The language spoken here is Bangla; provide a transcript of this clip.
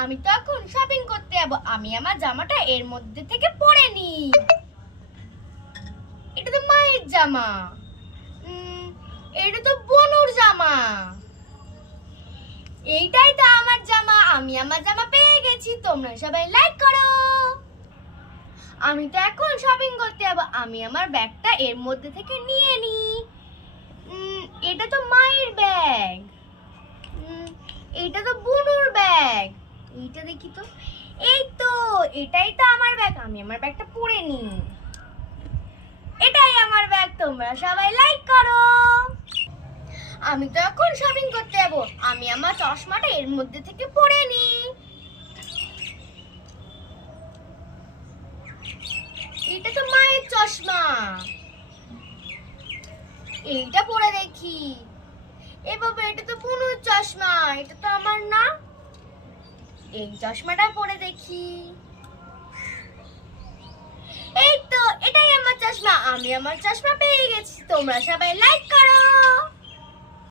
আমি তো এখন শপিং করতে যাব। আমি আমার জামাটা এর মধ্যে থেকে পরে নি। এটা তো মায়ের জামা। এটা তো বনুর জামা। এইটাই তো আমার জামা। আমি আমার জামা পেয়ে গেছি। তোমরা সবাই লাইক করো। আমি তো এখন শপিং করতে যাব। আমি আমার ব্যাগটা এর মধ্যে থেকে নিয়ে নি। এটা তো মায়ের ব্যাগ। এটা তো বুনুর ব্যাগ। এইটা দেখি তো। এই তো, এটাই তো আমার ব্যাগ। আমি আমার ব্যাগটা পরে নি। এটাই আমার ব্যাগ। তোমরা সবাই লাইক করো। আমি তো এখন শপিং করতে যাব। আমি আমার চশমাটা এর মধ্যে থেকে পরে নি। এটা তো মায়ের চশমা। এইটা পরে দেখি। এ বাবা, এটা তো বুনুর চশমা। এটা তো আমার না। এই চশমাটা পরে দেখি। এই তো, এটাই আমার চশমা। আমি আমার চশমা পেয়ে গেছি। তোমরা সবাই লাইক করো।